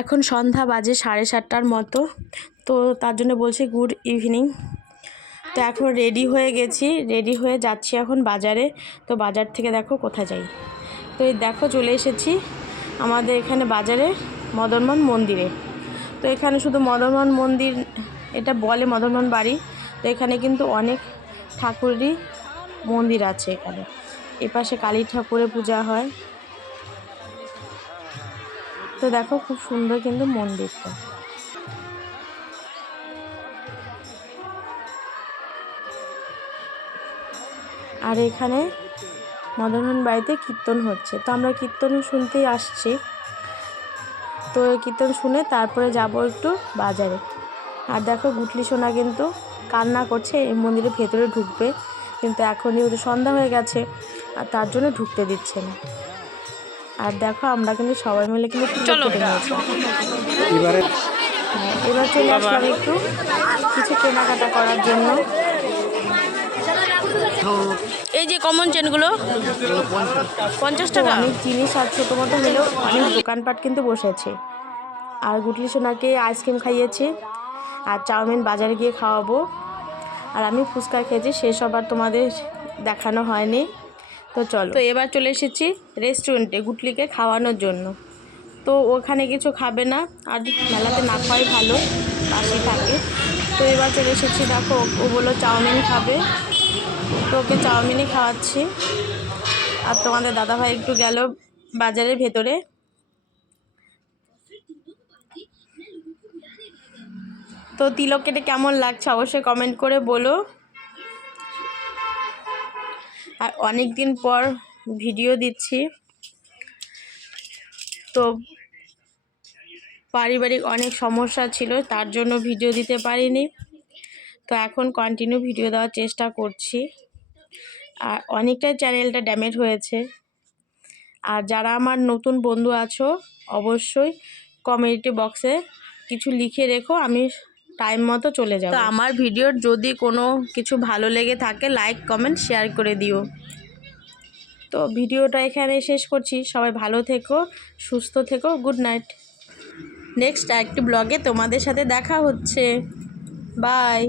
এখন সন্ধ্যা বাজে সাড়ে সাতটার মতো। তো তার জন্য বলছি, গুড ইভিনিং। তো এখন রেডি হয়ে গেছি। রেডি হয়ে যাচ্ছি এখন বাজারে। তো বাজার থেকে দেখো কোথায় যাই। তো এই দেখো চলে এসেছি আমাদের এখানে বাজারে মদনমোহন মন্দিরে। তো এখানে শুধু মদনমোহন মন্দির, এটা বলে মদনমোহন বাড়ি। তো এখানে কিন্তু অনেক ঠাকুরেরই মন্দির আছে এখানে। এপাশে কালী ঠাকুরের পূজা হয়। তো দেখো খুব সুন্দর কিন্তু মন্দিরটা। আর এখানে মদনমোহন বাড়িতে কীর্তন হচ্ছে। তো আমরা কীর্তন শুনতেই আসছি। তো এই কীর্তন শুনে তারপরে যাব একটু বাজারে। আর দেখো গুটলি সোনা কিন্তু কান্না করছে, এই মন্দিরের ভেতরে ঢুকবে। কিন্তু এখন যেহেতু সন্ধ্যা হয়ে গেছে, আর তার জন্য ঢুকতে দিচ্ছে না। আর দেখো আমরা কিন্তু সবাই মিলে কিন্তু চলো। এবারে এবার চলে আসলাম একটু কিছু কেনাকাটা করার জন্য। এই যে কমন চেনগুলো পঞ্চাশ টাকা? অনেক জিনিস আর ছোটো মতো হলেও অনেক দোকানপাট কিন্তু বসেছে। আর গুটলি সোনাকে আইসক্রিম খাইয়েছি আর চাউমিন বাজারে গিয়ে খাওয়াবো। আর আমি ফুচকা খেয়েছি সেসব আর তোমাদের দেখানো হয়নি। তো চলো। তো এবার চলে এসেছি রেস্টুরেন্টে গুটলিকে খাওয়ানোর জন্য। তো ওখানে কিছু খাবে না, আর মেলাতে না খাওয়াই ভালো, পাশে থাকে। তো এবার চলে এসেছি, দেখো, ও বলল চাউমিন খাবে। তো ওকে চাউমিনই খাওয়াচ্ছি। আর তোমাদের দাদাভাই একটু গেল বাজারের ভেতরে। তো তিলক কেটে কেমন লাগছে অবশ্যই কমেন্ট করে বলো। আর অনেক দিন পর ভিডিও দিচ্ছি। তো পারিবারিক অনেক সমস্যা ছিল, তার জন্য ভিডিও দিতে পারিনি। তো এখন কন্টিনিউ ভিডিও দেওয়ার চেষ্টা করছি। আর অনেকটাই চ্যানেলটা ড্যামেজ হয়েছে। আর যারা আমার নতুন বন্ধু আছো, অবশ্যই কমিউনিটি বক্সে কিছু লিখে রেখো, আমি টাইম মতো চলে যাবে। তো আমার ভিডিওর যদি কোনো কিছু ভালো লেগে থাকে লাইক কমেন্ট শেয়ার করে দিও। তো ভিডিওটা এখানে শেষ করছি। সবাই ভালো থেকো সুস্থ থেকো গুড নাইট নেক্সট আরেকটি ব্লগে তোমাদের সাথে দেখা হচ্ছে। বাই